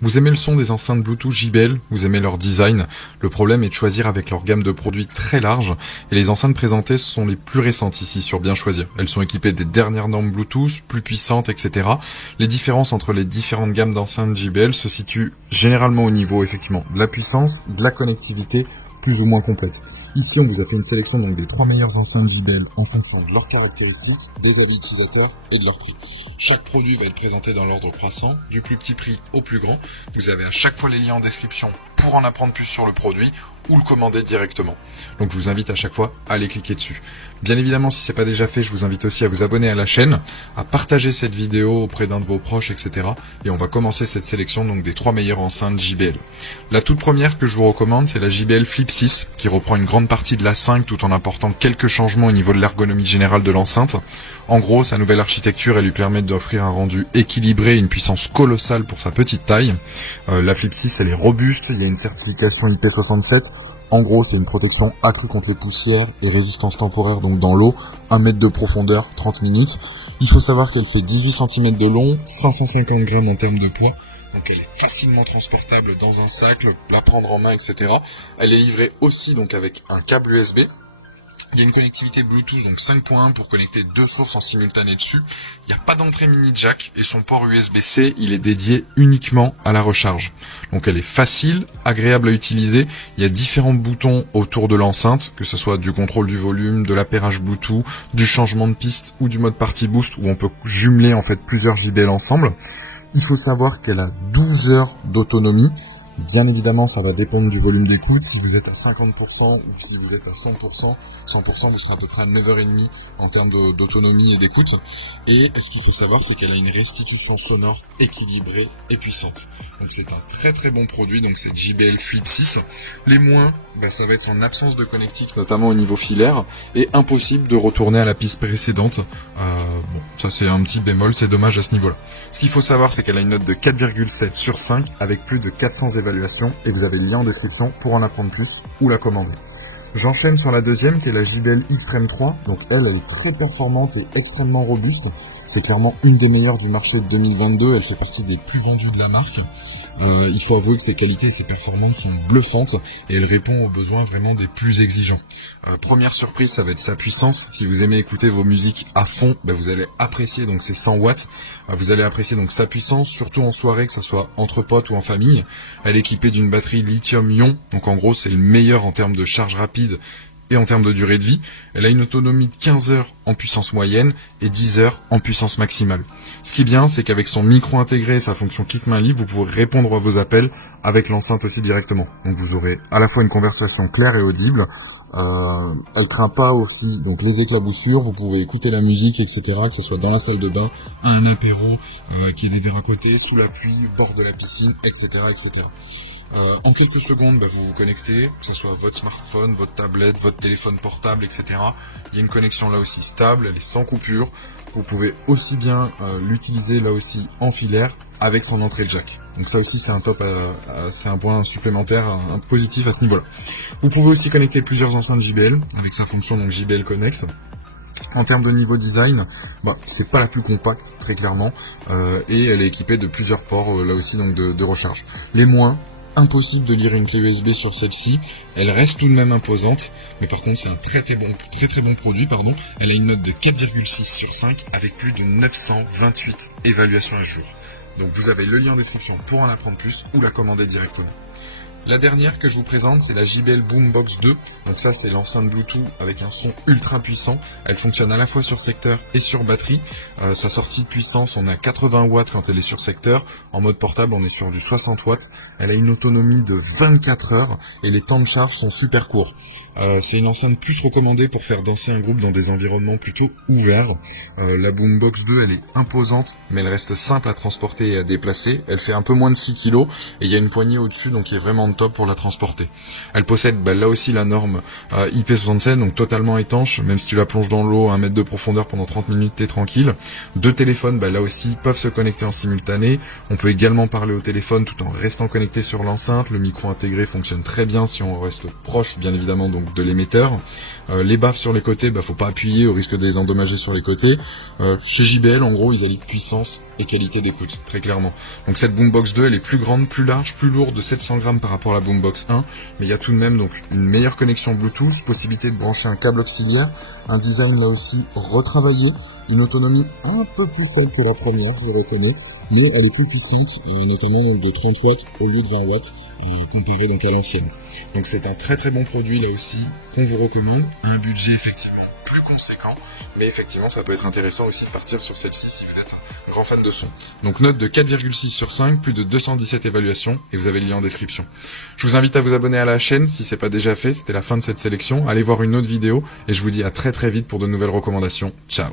Vous aimez le son des enceintes Bluetooth JBL, vous aimez leur design. Le problème est de choisir avec leur gamme de produits très large et les enceintes présentées sont les plus récentes ici sur Bien Choisir. Elles sont équipées des dernières normes Bluetooth, plus puissantes, etc. Les différences entre les différentes gammes d'enceintes JBL se situent généralement au niveau effectivement de la puissance, de la connectivité plus ou moins complète. Ici, on vous a fait une sélection donc des 3 meilleures enceintes JBL en fonction de leurs caractéristiques, des avis utilisateurs et de leur prix. Chaque produit va être présenté dans l'ordre croissant, du plus petit prix au plus grand. Vous avez à chaque fois les liens en description pour en apprendre plus sur le produit ou le commander directement. Donc je vous invite à chaque fois à aller cliquer dessus. Bien évidemment, si ce n'est pas déjà fait, je vous invite aussi à vous abonner à la chaîne, à partager cette vidéo auprès d'un de vos proches, etc. Et on va commencer cette sélection donc des 3 meilleures enceintes JBL. La toute première que je vous recommande, c'est la JBL Flip 6, qui reprend une grande partie de la 5 tout en apportant quelques changements au niveau de l'ergonomie générale de l'enceinte. En gros, sa nouvelle architecture, elle lui permet d'offrir un rendu équilibré et une puissance colossale pour sa petite taille. La Flip 6, elle est robuste, il y a une certification IP67. En gros, c'est une protection accrue contre les poussières et résistance temporaire donc dans l'eau, 1 mètre de profondeur, 30 minutes. Il faut savoir qu'elle fait 18 cm de long, 550 grammes en termes de poids. Donc elle est facilement transportable dans un sac, la prendre en main, etc. Elle est livrée aussi donc avec un câble USB. Il y a une connectivité Bluetooth, donc 5.1 pour connecter 2 sources en simultané dessus. Il n'y a pas d'entrée mini jack et son port USB-C, il est dédié uniquement à la recharge. Donc elle est facile, agréable à utiliser. Il y a différents boutons autour de l'enceinte, que ce soit du contrôle du volume, de l'appairage Bluetooth, du changement de piste ou du mode party boost où on peut jumeler en fait plusieurs JBL ensemble. Il faut savoir qu'elle a 12 heures d'autonomie. Bien évidemment, ça va dépendre du volume d'écoute. Si vous êtes à 50% ou si vous êtes à 100%, 100% vous serez à peu près à 9h30 en termes d'autonomie et d'écoute. Et ce qu'il faut savoir, c'est qu'elle a une restitution sonore équilibrée et puissante. Donc c'est un très très bon produit, donc c'est JBL Flip 6. Les moins, ça va être son absence de connectique, notamment au niveau filaire, et impossible de retourner à la piste précédente. Ça c'est un petit bémol, c'est dommage à ce niveau-là. Ce qu'il faut savoir, c'est qu'elle a une note de 4,7 sur 5 avec plus de 400 évaluations, et vous avez le lien en description pour en apprendre plus ou la commander. J'enchaîne sur la deuxième qui est la JBL Extreme 3, donc elle est très performante et extrêmement robuste. C'est clairement une des meilleures du marché de 2022, elle fait partie des plus vendues de la marque. Il faut avouer que ses qualités et ses performances sont bluffantes et elle répond aux besoins vraiment des plus exigeants. Première surprise, ça va être sa puissance. Si vous aimez écouter vos musiques à fond, vous allez apprécier donc ces 100 watts. Vous allez apprécier donc sa puissance, surtout en soirée, que ça soit entre potes ou en famille. Elle est équipée d'une batterie lithium-ion, donc en gros c'est le meilleur en termes de charge rapide et en termes de durée de vie. Elle a une autonomie de 15 heures en puissance moyenne et 10 heures en puissance maximale. Ce qui est bien, c'est qu'avec son micro intégré et sa fonction kit main libre, vous pourrez répondre à vos appels avec l'enceinte aussi directement. Donc vous aurez à la fois une conversation claire et audible. Elle craint pas aussi donc les éclaboussures. Vous pouvez écouter la musique, etc. Que ce soit dans la salle de bain, à un apéro, qui est des verres à côté, sous la pluie, bord de la piscine, etc., etc. En quelques secondes, vous vous connectez, que ce soit votre smartphone, votre tablette, votre téléphone portable, etc. Il y a une connexion là aussi stable, elle est sans coupure. Vous pouvez aussi bien l'utiliser là aussi en filaire avec son entrée jack. Donc ça aussi c'est un top, c'est un point supplémentaire, un positif à ce niveau-là. Vous pouvez aussi connecter plusieurs enceintes JBL avec sa fonction donc JBL Connect. En termes de niveau design, c'est pas la plus compacte très clairement, et elle est équipée de plusieurs ports là aussi donc de recharge. Les moins, impossible de lire une clé USB sur celle-ci, elle reste tout de même imposante, mais par contre c'est un très très bon produit. Elle a une note de 4,6 sur 5 avec plus de 928 évaluations à jour. Donc vous avez le lien en description pour en apprendre plus ou la commander directement. La dernière que je vous présente, c'est la JBL Boombox 2. Donc ça, c'est l'enceinte Bluetooth avec un son ultra puissant. Elle fonctionne à la fois sur secteur et sur batterie. Sa sortie de puissance, on a 80 watts quand elle est sur secteur. En mode portable, on est sur du 60 watts. Elle a une autonomie de 24 heures et les temps de charge sont super courts. C'est une enceinte plus recommandée pour faire danser un groupe dans des environnements plutôt ouverts. La Boombox 2, elle est imposante, mais elle reste simple à transporter et à déplacer. Elle fait un peu moins de 6 kg et il y a une poignée au-dessus, donc qui est vraiment top pour la transporter. Elle possède là aussi la norme IP67, donc totalement étanche. Même si tu la plonges dans l'eau à 1 mètre de profondeur pendant 30 minutes, t'es tranquille. Deux téléphones, là aussi, peuvent se connecter en simultané. On peut également parler au téléphone tout en restant connecté sur l'enceinte. Le micro intégré fonctionne très bien si on reste proche, bien évidemment, donc donc de l'émetteur. Les baffes sur les côtés, faut pas appuyer au risque de les endommager sur les côtés. Chez JBL, en gros, ils allient puissance et qualité d'écoute, très clairement. Donc cette Boombox 2, elle est plus grande, plus large, plus lourde de 700 grammes par rapport à la Boombox 1, mais il y a tout de même donc une meilleure connexion Bluetooth, possibilité de brancher un câble auxiliaire, un design là aussi retravaillé, une autonomie un peu plus faible que la première, je le reconnais, mais elle est plus puissante, et notamment de 30 watts au lieu de 20 watts, comparé donc à l'ancienne. Donc c'est un très très bon produit là aussi, qu'on vous recommande, un budget effectivement plus conséquent, mais effectivement ça peut être intéressant aussi de partir sur celle-ci si vous êtes un grand fan de son. Donc note de 4,6 sur 5, plus de 217 évaluations, et vous avez le lien en description. Je vous invite à vous abonner à la chaîne si c'est pas déjà fait, c'était la fin de cette sélection, allez voir une autre vidéo, et je vous dis à très très vite pour de nouvelles recommandations. Ciao.